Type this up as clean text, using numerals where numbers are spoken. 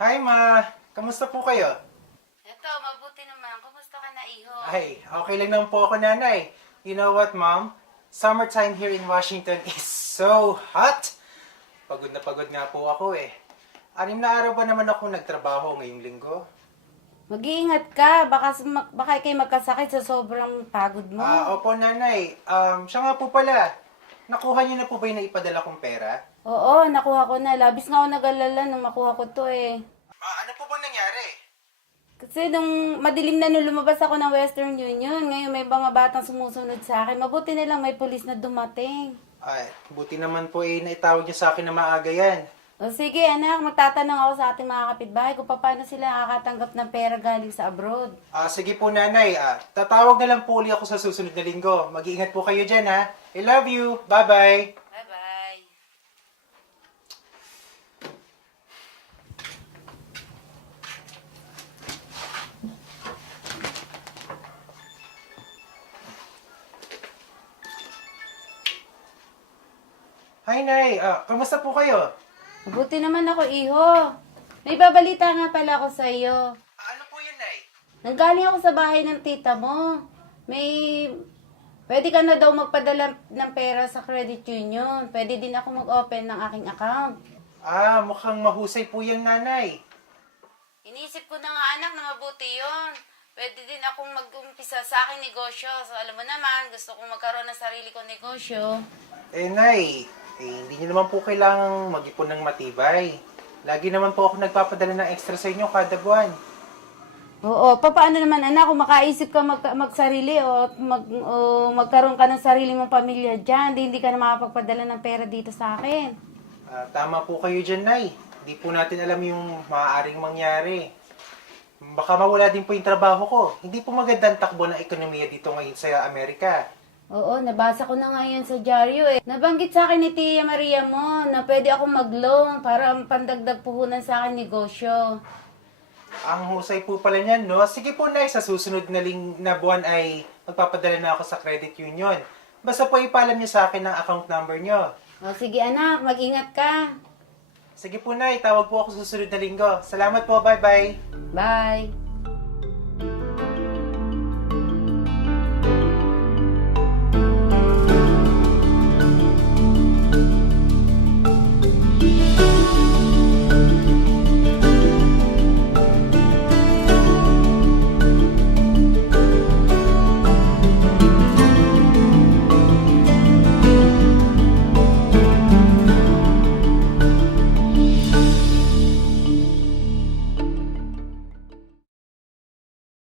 Hi, Ma! Kamusta po kayo? Eto, mabuti naman. Kumusta ka na, Iho? Ay, okay lang naman po ako, Nanay. You know what, Mom? Summertime here in Washington is so hot! Pagod na pagod nga po ako eh. 6 na araw ba naman ako nagtrabaho ngayong linggo? Mag-iingat ka. Baka kayo magkasakit sa sobrang pagod mo. Opo, Nanay. Siya nga po pala. Nakuha niyo na po ba yung naipadala kong pera? Oo, nakuha ko na. Labis nga ako nag-alala nung makuha ko to eh. Ano po bang nangyari? Kasi nung madilim na nung lumabas ako ng Western Union, ngayon may mga batang sumusunod sa akin. Mabuti na lang may pulis na dumating. Ay, buti naman po naitawag niyo sa akin na maaga yan. O sige anak, magtatanong ako sa ating mga kapitbahay kung paano sila nakakatanggap ng pera galing sa abroad. Sige po, Nanay. Tatawag na lang po ulit ako sa susunod na linggo. Mag-iingat po kayo dyan, ha? I love you. Bye-bye. Bye-bye. Hi, Nay. Kamusta po kayo? Mabuti naman ako, Iho. May babalita nga pala ako sa iyo. Ano po yun, Nay? Nanggaling ako sa bahay ng tita mo. Pwede ka na daw magpadala ng pera sa credit union. Pwede din ako mag-open ng aking account. Mukhang mahusay po yung Nanay. Inisip ko na nga anak na mabuti yun. Pwede din akong mag-umpisa sa aking negosyo. So alam mo naman, gusto kong magkaroon ng sarili kong negosyo. Nay, hindi niyo naman po kailangang mag-ipon ng matibay. Lagi naman po ako nagpapadala ng extra sa inyo kada buwan. Oo, paano naman anak kung makaisip ka magsarili o magkaroon ka ng sarili mong pamilya dyan, hindi ka na makapagpadala ng pera dito sa akin. Tama po kayo dyan, Nay. Hindi po natin alam yung maaaring mangyari. Baka mawala din po yung trabaho ko. Hindi po magandang takbo ng ekonomiya dito ngayon sa Amerika. Oo, nabasa ko na nga yan sa dyaryo eh. Nabanggit sa akin ni Tia Maria mo na pwede akong mag-loan para pandagdag puhunan sa akin negosyo. Ang husay po pala niyan, no? Sige po, Nay, sa susunod na buwan ay magpapadala na ako sa credit union. Basta po ipaalam niyo sa akin ang account number niyo. O sige anak, mag-ingat ka. Sige po, Nay, tawag po ako sa susunod na linggo. Salamat po, bye-bye. Bye.